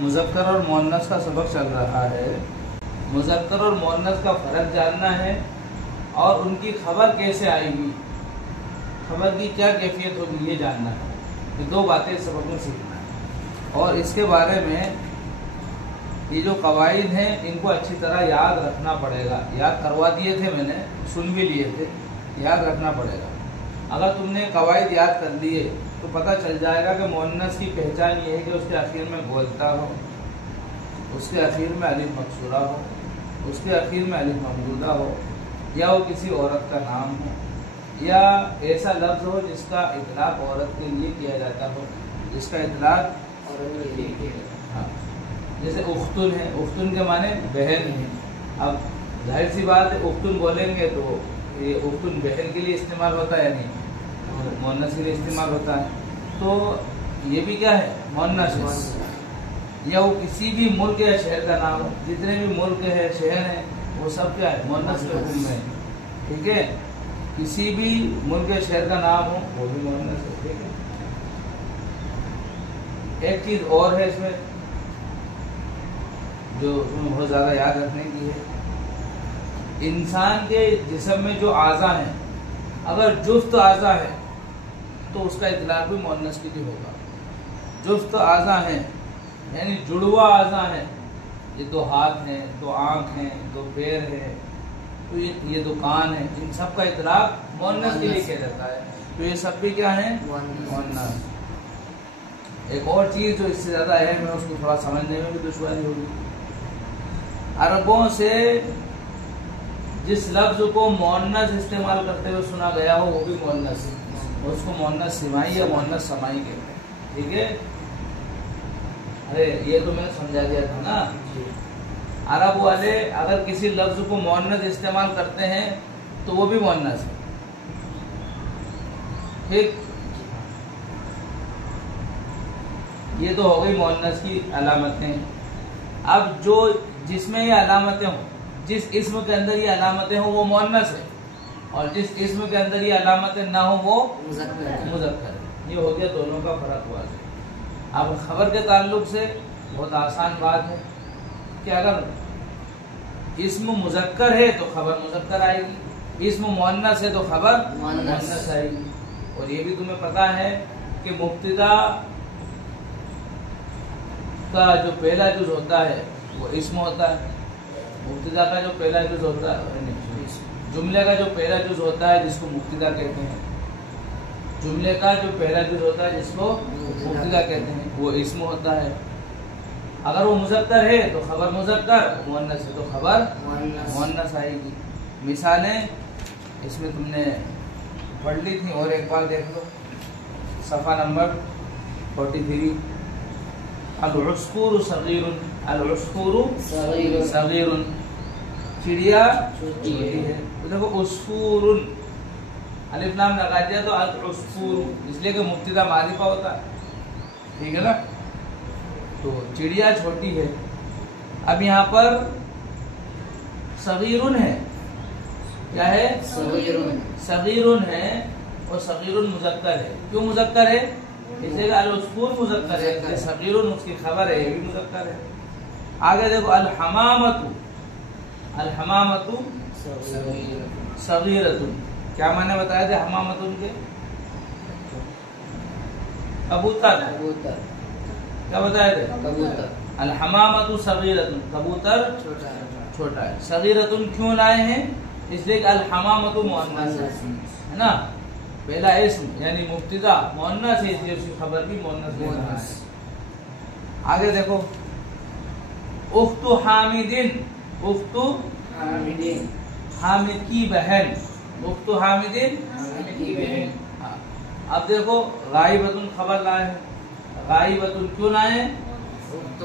مذکر اور مؤنث کا سبق چل رہا ہے۔ مذکر اور مؤنث کا فرق جاننا ہے اور ان کی خبر کیسے آئے گی، خبر کی کیا کیفیت ہوگی، یہ جاننا ہے۔ یہ دو باتیں اس سبق میں سیکھنا ہے اور اس کے بارے میں یہ جو قواعد ہیں ان کو اچھی طرح یاد رکھنا پڑے گا۔ یاد کروا دیے تھے میں نے، سن بھی لیے تھے، یاد رکھنا پڑے گا۔ اگر تم نے قواعد یاد کر لیے تو پتہ چل جائے گا کہ مؤنث کی پہچان یہ ہے کہ اس کے آخر میں گولتا ہو، اس کے آخر میں الف مکسورہ ہو، اس کے آخر میں الف ممدودہ ہو، یا وہ کسی عورت کا نام ہو، یا ایسا لفظ ہو جس کا اطلاق عورت کے لیے کیا جاتا ہو، جس کا اطلاق عورت کے لیے کیا جاتا ہے۔ ہاں، جیسے اختن ہے، اختن کے معنی بہن ہے۔ اب ظاہر سی بات ہے اختن بولیں گے تو یہ اختن بہن کے لیے استعمال ہوتا ہے، یعنی مؤنث کے لیے استعمال ہوتا ہے، تو یہ بھی کیا ہے، مؤنث ہے۔ یا وہ کسی بھی ملک یا شہر کا نام ہو، جتنے بھی ملک ہے شہر ہیں وہ سب کیا ہے، مؤنث کے حکم میں ہے، ٹھیک ہے۔ کسی بھی ملک یا شہر کا نام ہو وہ بھی مؤنث ہے، ٹھیک ہے۔ ایک چیز اور ہے اس میں جو بہت زیادہ یاد رکھنے کی ہے، انسان کے جسم میں جو اعضاء ہیں اگر جفت اعضاء ہے تو اس کا اطلاق بھی مؤنث کے لیے ہوگا۔ جفت اعضاء ہیں یعنی جڑوا اعضاء ہیں، یہ دو ہاتھ ہیں، دو آنکھ ہیں، دو پیر ہیں، تو یہ دو کان ہیں، ان سب کا اطلاق مؤنث کے لیے کیا جاتا ہے، تو یہ سب بھی کیا ہیں، مؤنث۔ ایک اور چیز جو اس سے زیادہ اہم ہے، اس کو تھوڑا سمجھنے میں بھی دشواری ہوگی۔ عربوں سے جس لفظ کو مؤنث استعمال کرتے ہوئے سنا گیا ہو وہ بھی مؤنث ہے، اس کو مؤنث سمائی یا مؤنث سمائی کہتے ہیں، ٹھیک ہے۔ ارے یہ تو میں نے سمجھا دیا تھا نا، عرب والے اگر کسی لفظ کو مؤنث استعمال کرتے ہیں تو وہ بھی مؤنث ہے، ٹھیک۔ یہ تو ہو گئی مؤنث کی علامتیں۔ اب جو جس میں یہ علامتیں ہوں، جس اسم کے اندر یہ علامتیں ہوں وہ مؤنث ہے، اور جس اسم کے اندر یہ علامتیں نہ ہوں وہ مذکر ہے۔ یہ ہو گیا دونوں کا فرق ہوا ہے۔ اب خبر کے تعلق سے بہت آسان بات ہے کہ اگر اسم مذکر ہے تو خبر مذکر آئے گی، اسم مؤنث ہے تو خبر مؤنث آئے گی۔ اور یہ بھی تمہیں پتا ہے کہ مبتدا کا جو پہلا جز ہوتا ہے وہ اسم ہوتا ہے، مبتدا کا جو پہلا جز ہوتا ہے، جملے کا جو پہلا جز ہوتا ہے جس کو مبتدا کہتے ہیں، جملے کا جو پہلا جز ہوتا ہے جس کو مبتدا کہتے ہیں وہ اسم ہوتا ہے۔ اگر وہ مذکر ہے تو خبر مذکر، مؤنث ہے تو خبر مؤنث آئے گی۔ مثالیں اس میں تم نے پڑھ لی تھی، اور ایک بار دیکھ لو، صفحہ نمبر 43۔ العصفور صغیر، العصفور صغیر، چڑیا چھوٹی ہے۔ تو دیکھو عصفور، الف لام لگا دیا تو العصفور، اس لیے کہ مبتدا معرفہ ہوتا ہے، ٹھیک ہے نا۔ تو چڑیا چھوٹی ہے۔ اب یہاں پر صغیر ہے، کیا ہے، صغیر ہے، اور صغیر مذکر ہے۔ کیوں مذکر ہے؟ اس لیے کہ العصفور مذکر ہے، صغیر اس کی خبر ہے، یہ بھی مذکر ہے۔ آگے دیکھو الحمامۃ، الحمامۃ صغیرۃ، کیا معنی بتایا تھے حمامۃ کے؟ کبوتر، کیا بتایا تھے؟ کبوتر۔ الحمامۃ صغیرۃ، کبوتر چھوٹا ہے۔ صغیرۃ کیوں لائے ہیں؟ اس لیے کہ الحمامۃ مؤنث ہے نا، پہلا اسم یعنی مبتدا مؤنث ہے، اس لیے اس کی خبر بھی مؤنث ہے۔ آگے دیکھو اخت حامد، اخت حامد کی بہن، اخت حامد کی بہن۔ اب دیکھو غائبۃ خبر لائے ہیں، غائبۃ کیوں لائے ہیں؟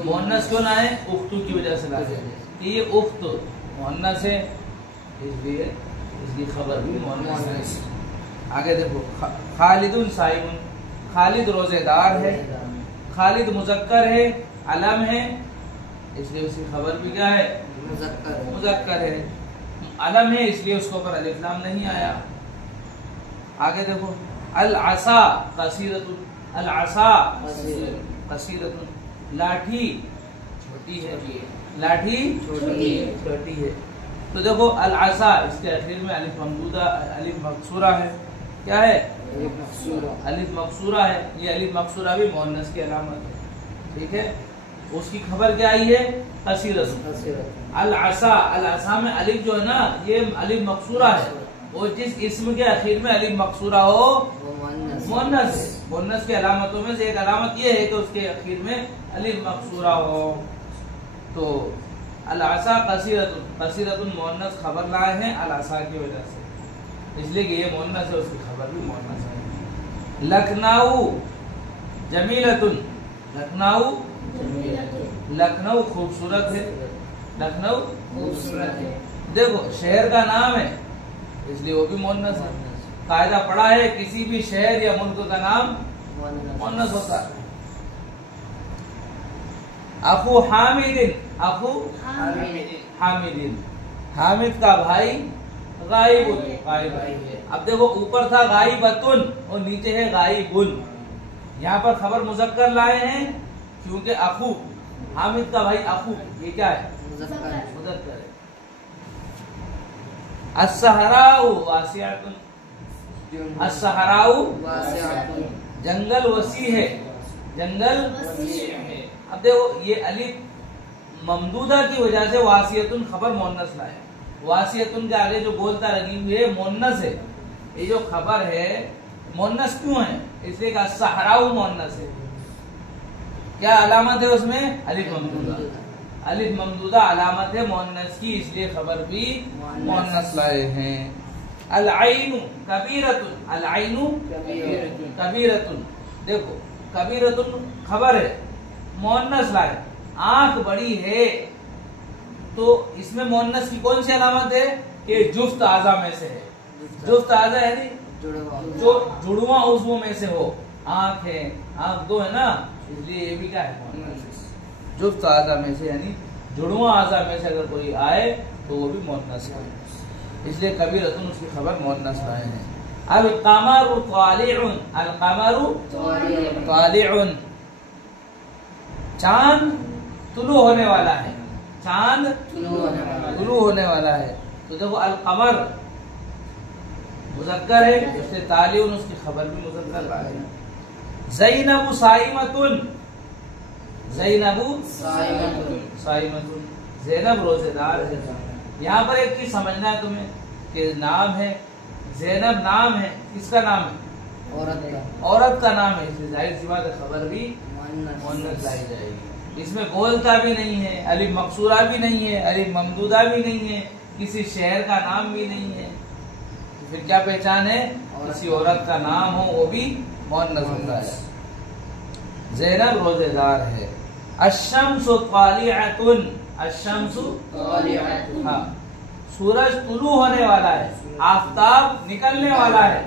مؤنث کیوں لائے؟ اخت کی وجہ سے لائے ہیں، یہ اخت مؤنث ہے اس لیے اس کی خبر بھی مؤنث ہے۔ آگے دیکھو خالد صائم، خالد روزے دار ہے، خالد مذکر ہے، علم ہے، اس لیے اس کی خبر بھی کیا ہے؟ مذکر ہے۔ علم ہے اس لیے اس کے اوپر الف لام نہیں آیا۔ آگے دیکھو العصا قصیرۃ، العصا قصیرۃ، لاٹھی छोटी है, लाठी छोटी है। तो देखो अल-असा, इसके आखिर में अलिफ ममदूदा अलिफ मकसूरा है। क्या है? अलिफ मकसूरा है। ये अलिफ मकसूरा भी मुअन्नस की अलामत है। ठीक है, उसकी खबर क्या आई है? कसीरतुन। अल-असा में अलिफ जो है ना, ये अलिफ मकसूरा है, और जिस इसम के आखिर में अलिफ मकसूरा हो मुअन्नस है। मुअन्नस की अलामतों में से एक अलामत ये है कि उसके आखिर में अलिफ मकसूरा हो। तो अल-असा कसीरतुन मुअन्नस खबर लाए हैं अल-असा की वजह से, इसलिए कि ये मुअन्नस है, उसकी खबर भी मुअन्नस है। लखनऊ जमीलतुन, लखनऊ खूबसूरत है। लखनऊ खूबसूरत है। देखो शहर का नाम है, इसलिए वो भी मुअन्नस है। कायदा पड़ा है किसी भी शहर या मुल्क का नाम मुअन्नस होता है। अखू हामिदिन, अखू हामिदिन, हामिद का भाई गायबुन, गायब है। अब देखो ऊपर था गायबतुन और नीचे है गायबुन। यहाँ पर खबर मुज़क्कर लाए हैं क्योंकि अखू, हामिद का भाई अखू, ये क्या है? मुज़क्कर है। अस्सहराउ वासिअतुन, अस्सहराउ जंगल वसी है, जंगल वसी है। अब देखो ये अलिफ ममदूदा की वजह से वासियतुन खबर मुअन्नस लाए। वासियतुन के आगे जो गोलता लगी हुई है मुअन्नस है। ये जो खबर है मुअन्नस क्यों है? इसलिए कि अस्सहराउ मुअन्नस है। क्या अलामत है उसमें? अलिफ ममदूदा। अलिफ ममदूदा अलामत है मुअन्नस की, इसलिए खबर भी मुअन्नस लाए हैं। अल-आइनु कबीरतुन, अल-आइनु कबीरतुन, देखो कबीरतुन खबर है, मुअन्नस लाए। आंख बड़ी है, तो इसमें मुअन्नस की कौन सी अलामत है? कि जुफ्त आज़ा में से है। जुफ्त आज़ा यानी जो जुड़वा उज़्वों में से हो। आंख है, आंख दो है ना, इसलिए ये भी क्या है? मुअन्नस। जुफ्त आज़ा में से यानी जुड़वा आज़ा में से अगर कोई आए तो वो भी मुअन्नस है, इसलिए कबीरतुन उसकी खबर मुअन्नस लाए हैं। अल-क़मरु तालिउन, अल-क़मरु तालिउन, चांद तुलू होने वाला है, चांद तुलू होने वाला है। तो देखो अल-क़मर मुज़क्कर है, इसलिए तालिउन उसकी खबर भी मुज़क्कर लाए हैं। ज़ैनबु साइमतुन, ज़ैनबु साइमतुन, ज़ैनब रोजेदार है। यहाँ पर एक चीज समझना है तुम्हें कि नाम है ज़ैनब, नाम है, किसका नाम है? औरत का नाम है, इसलिए जाहिर सी बात है खबर भी मुअन्नस लाई जाएगी। इसमें गोलता भी नहीं है, अलिफ मकसूरा भी नहीं है, अलिफ ममदूदा भी नहीं है, किसी शहर का नाम भी नहीं है, तो फिर क्या पहचान है? किसी औरत का नाम हो वो भी मुअन्नस होता है। ज़ैनब रोजेदार है। अश-शम्सु तालिअतुन, अश-शम्सु तालिअतुन, हाँ सूरज तुलू होने वाला है, आफताब निकलने वाला है।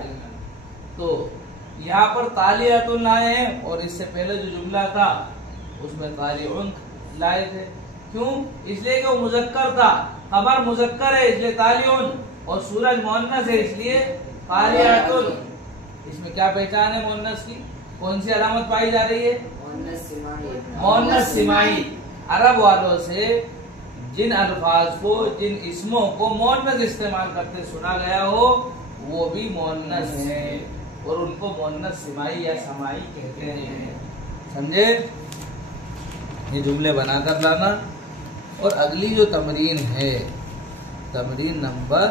तो यहाँ पर तालिअतुन लाए हैं, और इससे पहले जो जुमला था उसमें तालिउन लाए थे। क्यों? इसलिए कि वो मुज़क्कर था, खबर मुज़क्कर है इसलिए तालिउन, और सूरज मुअन्नस है इसलिए तालिअतुन। इसमें क्या पहचान है मुअन्नस की? कौन सी अलामत पाई जा रही है? मुअन्नस सिमाई। अरब वालों से जिन अल्फाज को, जिन इस्मों को मुअन्नस इस्तेमाल करते सुना गया हो वो भी मुअन्नस है, और उनको मुअन्नस सिमाई या समाई कहते हैं। समझे? ये जुमले बनाकर लाना। और अगली जो तमरीन है, तमरीन नंबर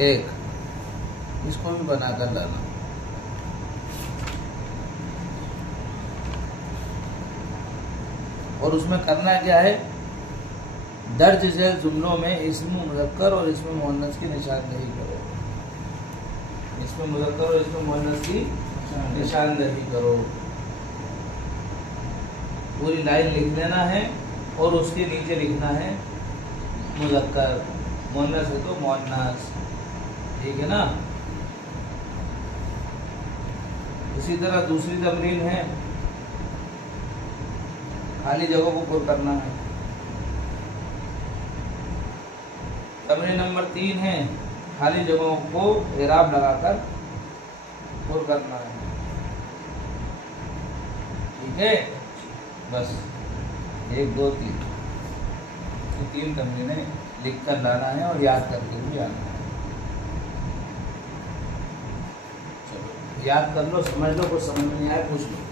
1, इसको भी बनाकर लाना। और उसमें करना क्या है? दर्ज झेल जुमलों में इस्म मुज़क्कर और इस्म मुअन्नस की निशानदेही करो। इसमें मुज़क्कर और इसमें मुअन्नस की निशानदेही करो। पूरी लाइन लिख लेना है और उसके नीचे लिखना है मुज़क्कर, मुअन्नस है तो मुअन्नस, ठीक है ना। इसी तरह दूसरी तमरीन है, खाली जगहों को पुर करना है। तमरीन नंबर 3 है, खाली जगहों को एराब लगाकर पुर करना है। ठीक है, बस 1 2 3 ये 3 तमरीनें लिख कर लाना है और याद करके भी आना है। चलो याद कर लो, समझ लो, कुछ समझ में नहीं आया पूछ लो।